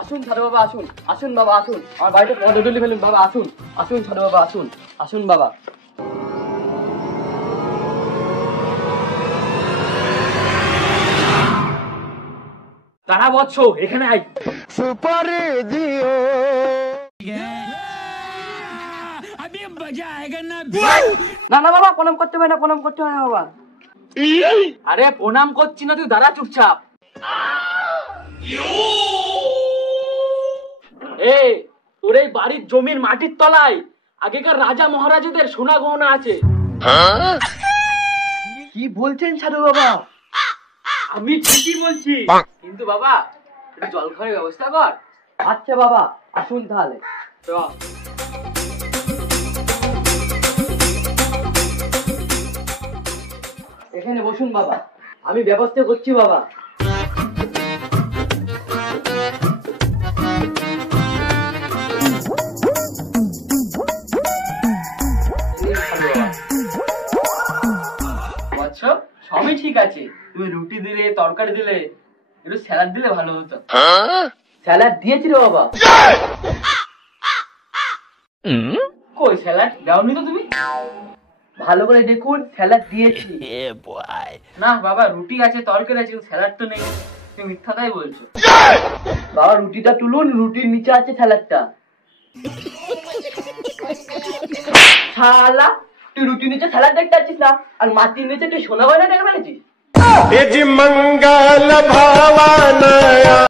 আসুন সাধু বাবা, আসুন আসুন বাবা, আসুন আমার বাড়িতে পদধূলি ফেলুন বাবা, আসুন আসুন সাধু বাবা, আসুন আসুন বাবা। তারা বৎস এখানে আই। সুপারি দিও। না না বাবা, প্রণাম করতে হয় না, প্রণাম করতে হয় না বাবা। আরে প্রণাম করছি না, তুই দাঁড়া চুপচাপ। এই তোর এই বাড়ির জমির মাটির তলায় আগেকার রাজা মহারাজাদের সোনা গহনা আছে। কি বলছেন সাধু বাবা? আমি ঠিকই বলছি, কিন্তু বাবা একটু জল খাওয়ার ব্যবস্থা কর। আচ্ছা বাবা, আসুন তাহলে। এখানে বসুন বাবা, আমি ব্যবস্থা করছি বাবা। সবই ঠিক আছে, তুমি রুটি দিলে, তরকারি দিলে, একটু স্যালাড দিলে ভালো হতো। স্যালাড দিয়েছি রে বাবা। কই স্যালাড দাওনি তো তুমি? ভালো করে দেখুন, স্যালাড দিয়েছি। না বাবা, রুটি আছে, তরকারি আছে, স্যালাড তো নেই। তুমি মিথ্যাটাই বলছো। বাবা রুটিটা তুলুন, রুটির নিচে আছে স্যালাডটা। শালা, তুই রুটির নিচে স্যালাড দেখতে পাচ্ছিস না, আর মাটির নিচে তুই সোনা গয়না দেখে ফেলেছিস। মঙ্গল ভাবনা।